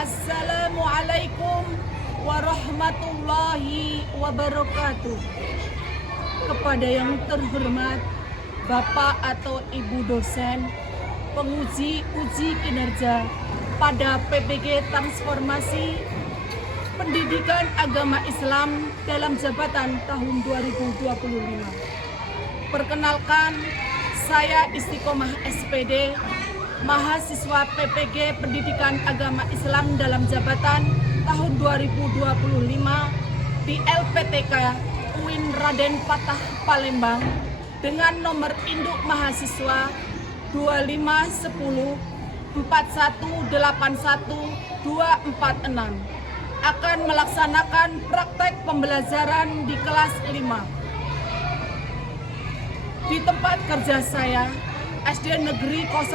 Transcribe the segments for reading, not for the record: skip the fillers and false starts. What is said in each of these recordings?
Assalamualaikum warahmatullahi wabarakatuh. Kepada yang terhormat Bapak atau Ibu dosen, penguji uji kinerja pada PPG Transformasi Pendidikan Agama Islam dalam jabatan tahun 2025. Perkenalkan, saya Istiqomah SPD, mahasiswa PPG Pendidikan Agama Islam dalam jabatan tahun 2025 di LPTK UIN Raden Patah Palembang dengan nomor induk mahasiswa 2510 4181 246 akan melaksanakan praktek pembelajaran di kelas 5 di tempat kerja saya, SD Negeri 01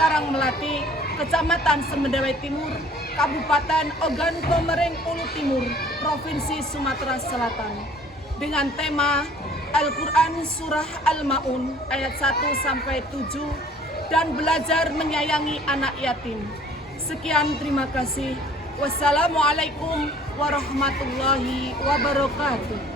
Karangmelati, Kecamatan Semendawai Timur, Kabupaten Ogan Komering Ulu Timur, Provinsi Sumatera Selatan, dengan tema Al-Quran Surah Al-Ma'un ayat 1-7 dan belajar menyayangi anak yatim. Sekian, terima kasih. Wassalamualaikum warahmatullahi wabarakatuh.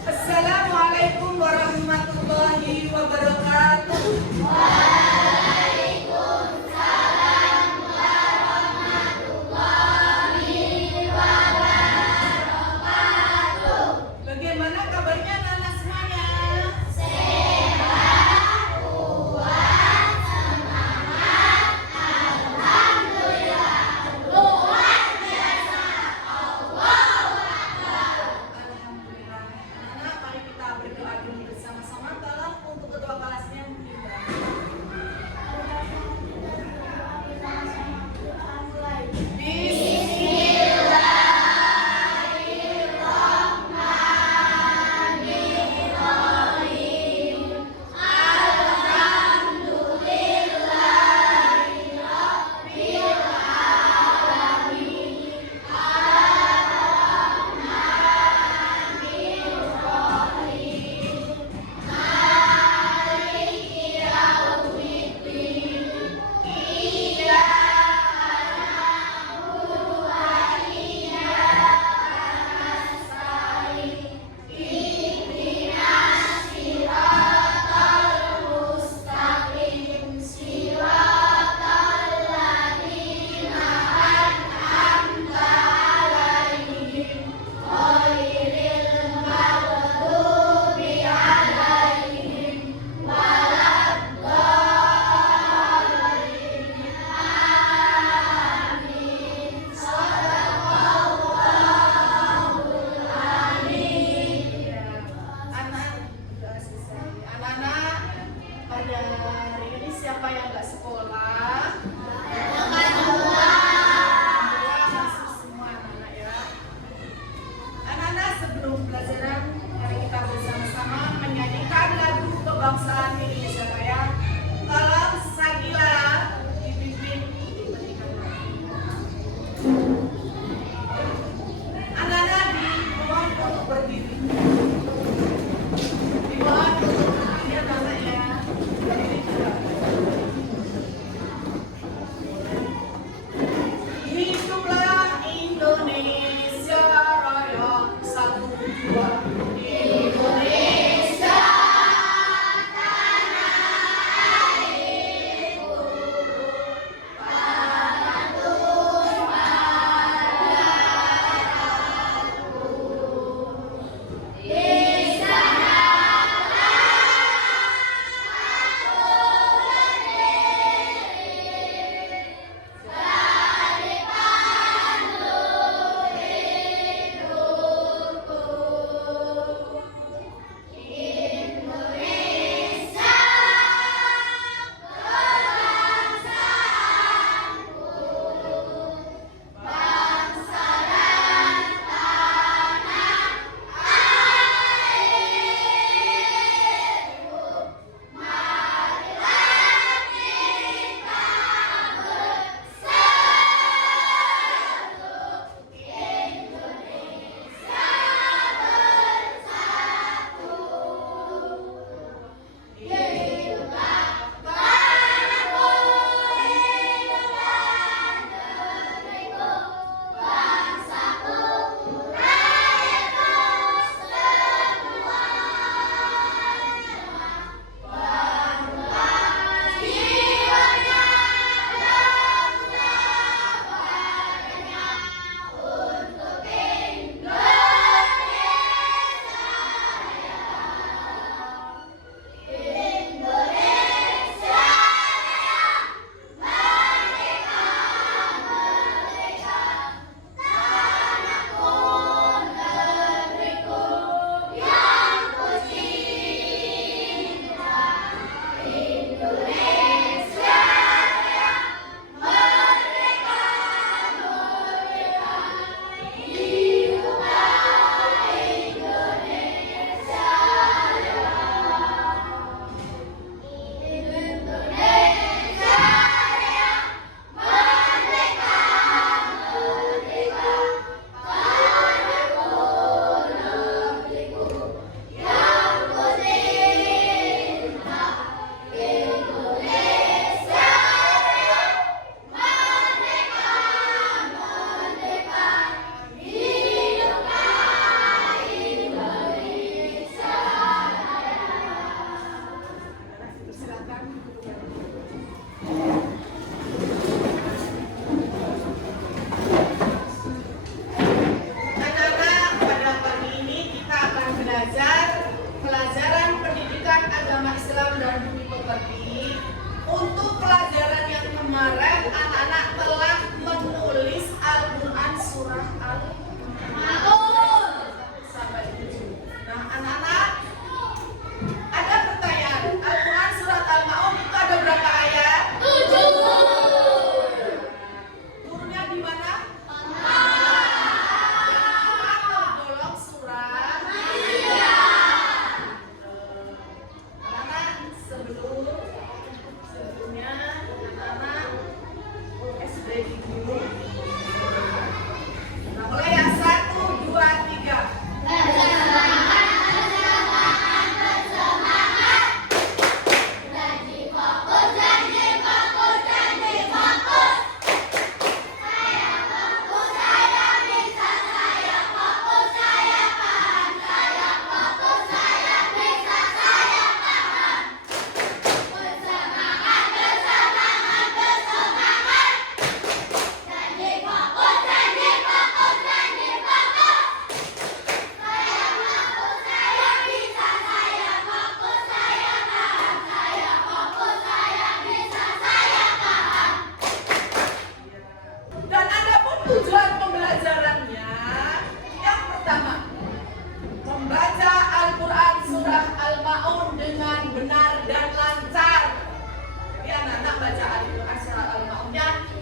Assalamualaikum warahmatullahi wabarakatuh. Waalaikumsalam warahmatullahi wabarakatuh. Bagaimana kabarnya anak-anak semuanya? Sehat, kuat, semangat,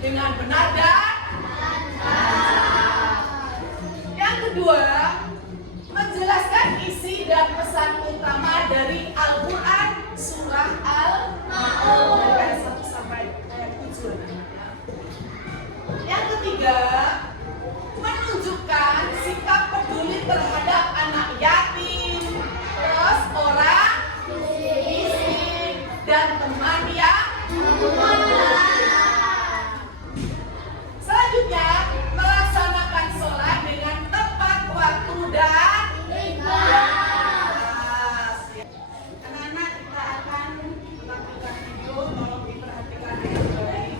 dengan benar dan yang kedua, menjelaskan isi dan pesan utama dari Al-Quran surah Al-Ma'un ayat 1 sampai ayat 7. Yang ketiga, menunjukkan sikap peduli terhadap anak yatim, terus orang miskin, dan teman yang selanjutnya, melaksanakan sholat dengan tepat waktu dan ikhlas. Anak-anak, kita akan melakukan video, tolong diperhatikan dengan baik.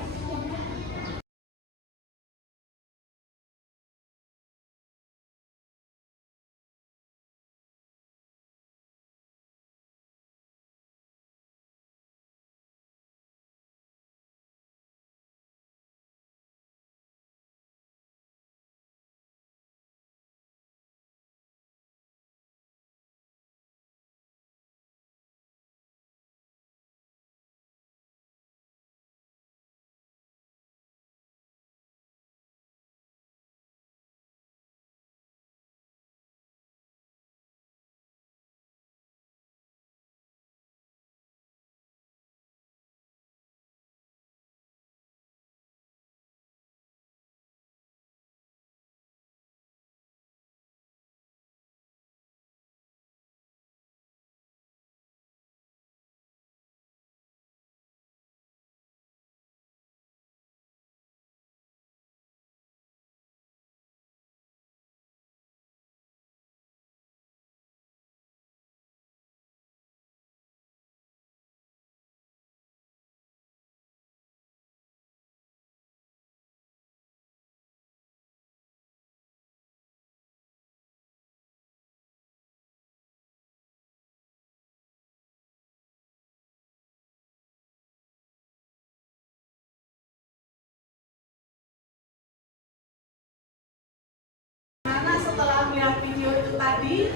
Anak setelah melihat video itu tadi,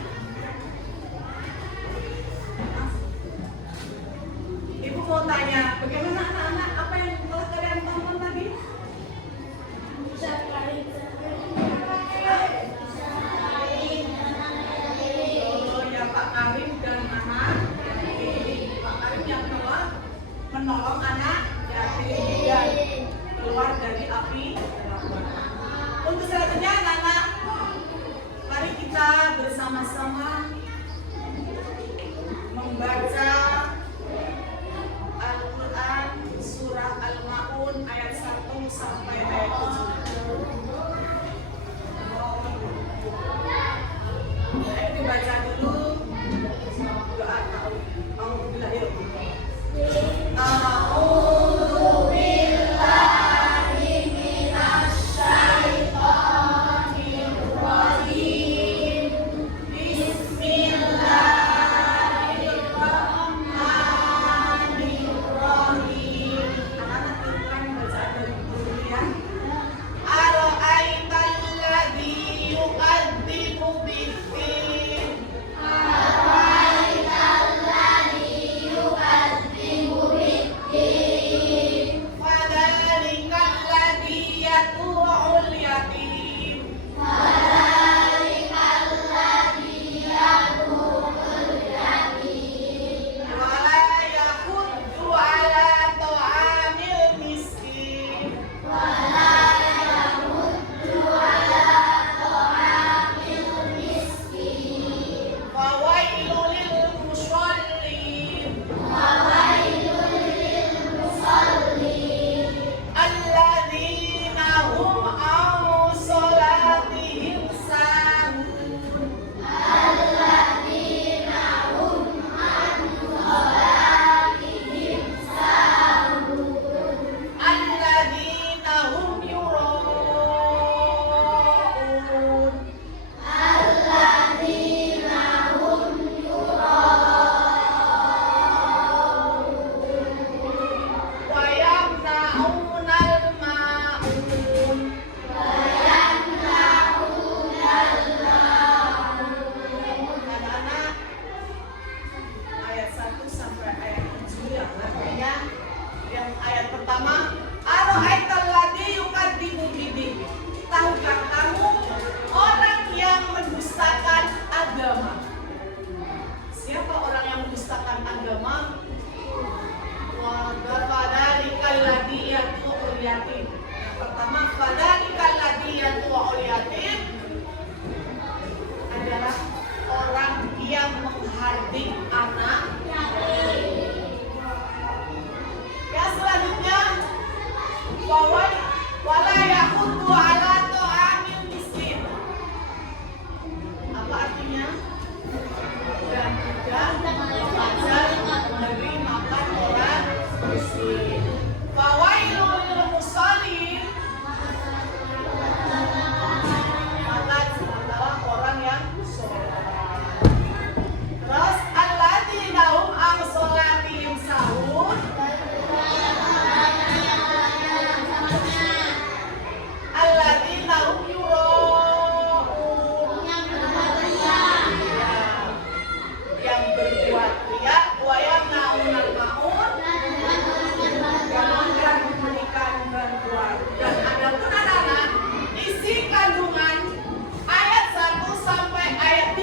Ibu mau tanya, bagaimana anak-anak apa yang telah kalian tonton tadi? Oh ya, Pak Karim dan anak yatim. Pak Karim yang menolong anak yatim dan keluar dari api neraka. Untuk selanjutnya anak-anak, mari kita bersama-sama membaca Al-Quran surah Al-Ma'un ayat 1 sampai ayat 7. Ayo dibaca dulu doa Alhamdulillah yuk. Bismillahirrahmanirrahim.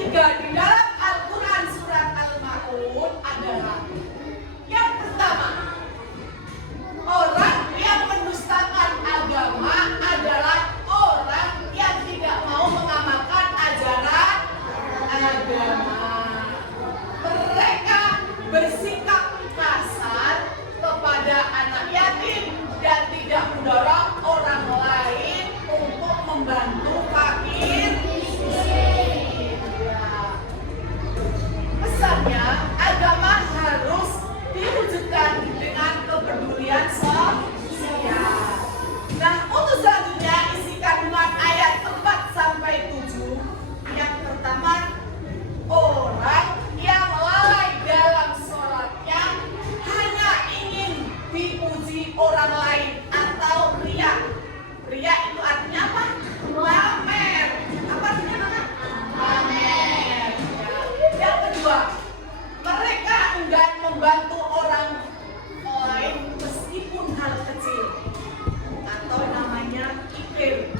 ketiga di dalam Al-Quran surat Al-Ma'un adalah yang pertama, orang yang mendustakan agama adalah orang yang tidak mau mengamalkan ajaran agama. Mereka bersikap kasar kepada anak yatim dan tidak mendorong orang lain untuk membantu fakir. Pesannya, agama harus diwujudkan dengan kepedulian sosial. Nah, untuk selanjutnya isi kandungan ayat 4-7. Yang pertama, orang yang lalai dalam sholatnya hanya ingin dipuji orang lain atau riya. Riya itu artinya apa? Pamer. Apa artinya, Mama? Pamer. Yang kedua, mereka enggan membantu orang lain meskipun hal kecil, atau namanya kikir.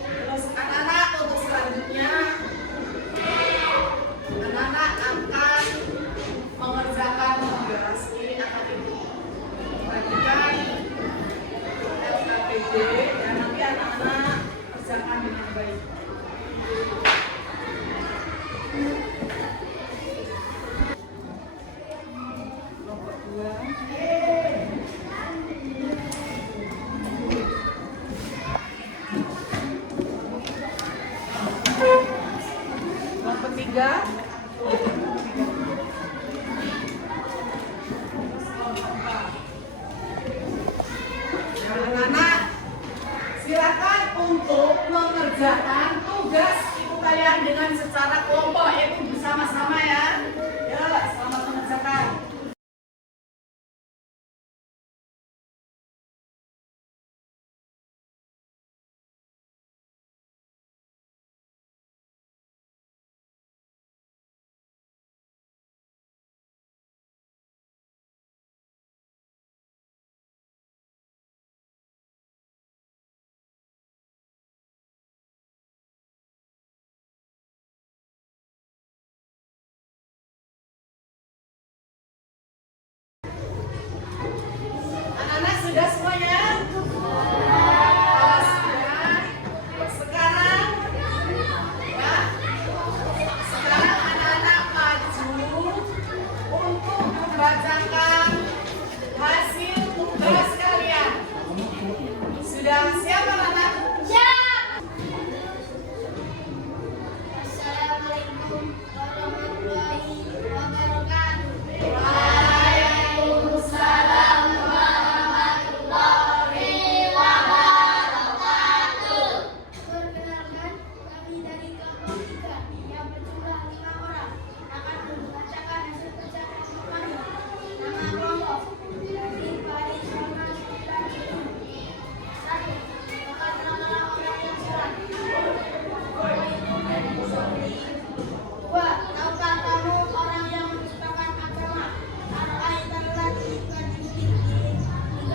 Terus anak-anak untuk selanjutnya, anak-anak akan mengerjakan tugas ini akan dibagikan LKPD dan nanti anak-anak kerjakan dengan baik. Kelompok 2. Kelompok 3. Anak-anak, silakan untuk mengerjakan tugas ibu kalian dengan secara kelompok, yaitu bersama-sama ya. Ya, selamat mengerjakan. Anak-anak sudah semuanya? Kalau sudah, sekarang ya, sekarang anak-anak maju untuk membacakan hasil tugas kalian. Sudah siap anak-anak? Assalamualaikum warahmatullahi wabarakatuh. Waalaikumsalam warahmatullahi wabarakatuh. Perkenalkan, kami dari kelompok 3 yang berjumlah 5 orang akan membacakan hasil kerja kelompok kami. Nama kelompok dari Paris sama 9. 1. Katakanlah orang yang sholat. 2. Tahukah kamu orang yang menciptakan agama? Al-Aitallah diberikan di 3.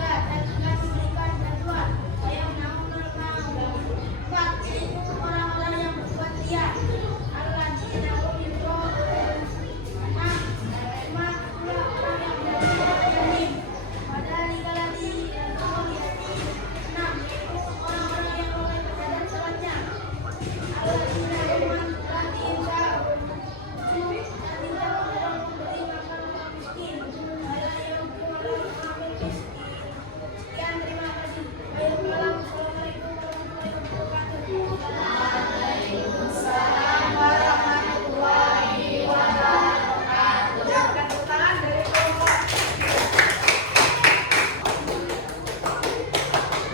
Dan juga diberikan bantuan. Yang namun 4. Itu orang-orang yang berbuat liar. Allah tidak berhubung. 6. Pula orang yang berbuat jalim. Padahal dikala di dalam yatim. 6. Itu orang-orang yang lalai terhadap sholatnya. Allah tidak bermanfaat insya Allah. 7. Dan tidak menolong memberi makan orang miskin. Allah yang mengambil miskin. Sekian, terima kasih. Assalamualaikum warahmatullahi wabarakatuh. Waalaikumsalam warahmatullahi wabarakatuh. Dan tepuk tangan dari kelompok.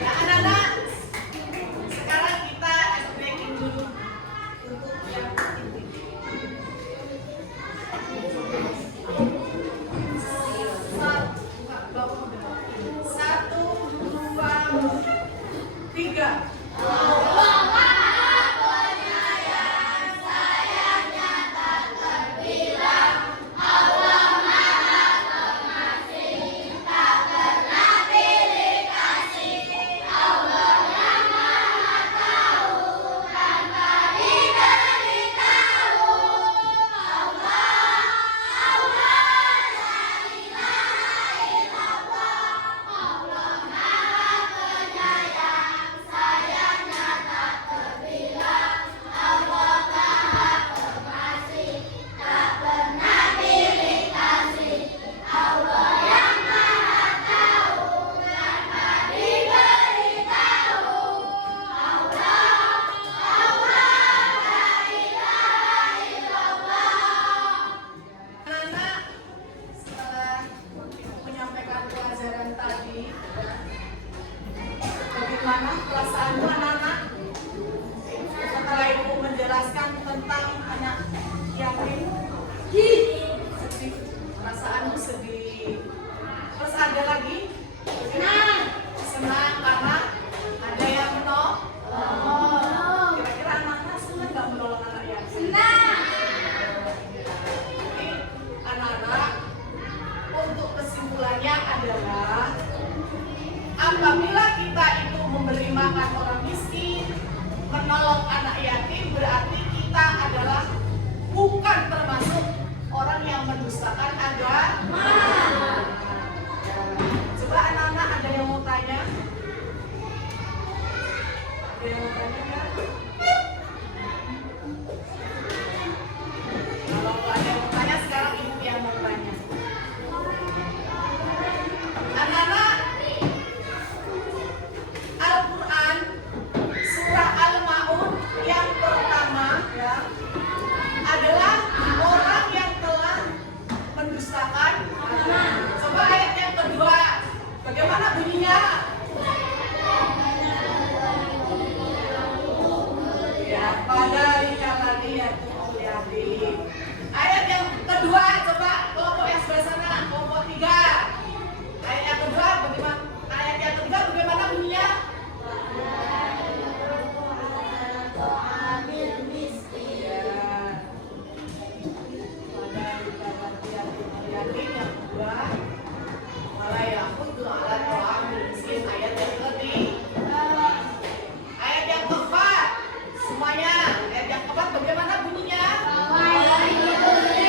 Ya anak-anak, sekarang kita ice breaking dulu untuk yang inti. 1, 2, 3. perasaanmu anak-anak setelah ibu menjelaskan tentang anak yatim? Sedih, perasaanmu sedih. Terus ada lagi? Senang karena ada yang menolong. Kira-kira anak-anak senang nggak menolong anak yatim? Jadi anak-anak, untuk kesimpulannya adalah apabila kita itu memberi makan orang miskin, menolong anak yatim, berarti kita adalah bukan termasuk orang yang mendustakan agama. Coba anak-anak ada yang mau tanya? Ada yang mau tanya nggak? Kalau ada yang mau tanya, sekarang ibu yang mau tanya. Anak-anak, Al-Quran surah Al-Ma'un yang pertama ya adalah orang yang telah mendustakan agama. Coba ayat yang kedua, bagaimana bunyinya? Ya, pada lagi yaitu yatim. Ayat yang kedua, coba kelompok yang sebelah sana, kelompok 3. Ayat yang kedua bagaimana? Ayat yang ketiga bagaimana bunyinya? Yatim yang kedua, malah ya kudu ala ta'amil miskin. Ayat yang ketiga. Ayat yang keempat, semuanya. Ayat yang keempat bagaimana bunyinya? Ayat yang kelima.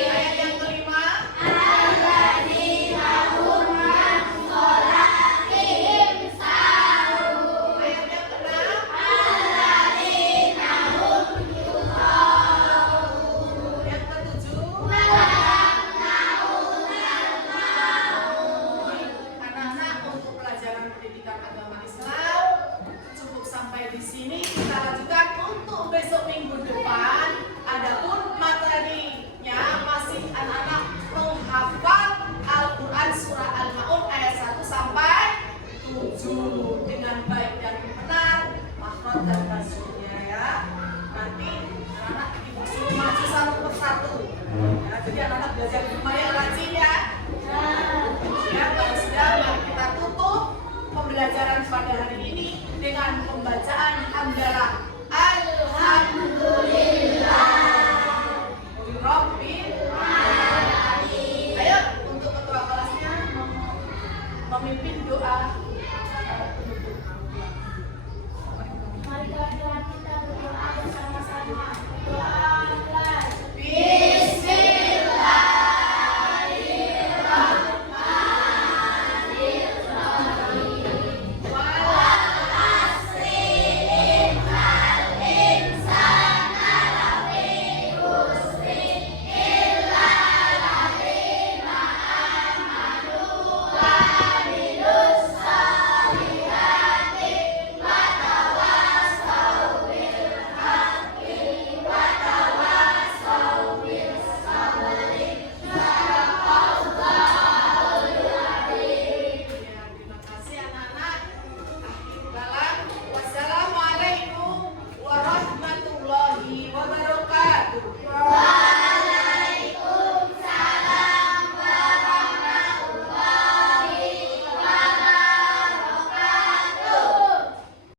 Ayat yang keenam. Yang ketujuh. Anak-anak, untuk pelajaran pendidikan agama Islam cukup sampai di sini. Kita lanjutkan untuk besok minggu depan. Adapun materinya masih anak-anak menghafal Al-Quran surah Al-Ma'un ayat 1 sampai 7 dengan baik dan benar, makhraj dan maksudnya ya. Nanti anak-anak ibu suruh maju satu persatu. Ya, jadi anak-anak belajar di rumah yang rajin ya. Ya, kalau sudah, mari kita tutup pembelajaran pada hari ini dengan pembacaan hamdalah. Alhamdulillah. Rabbil alamin. Ayo, untuk ketua kelasnya memimpin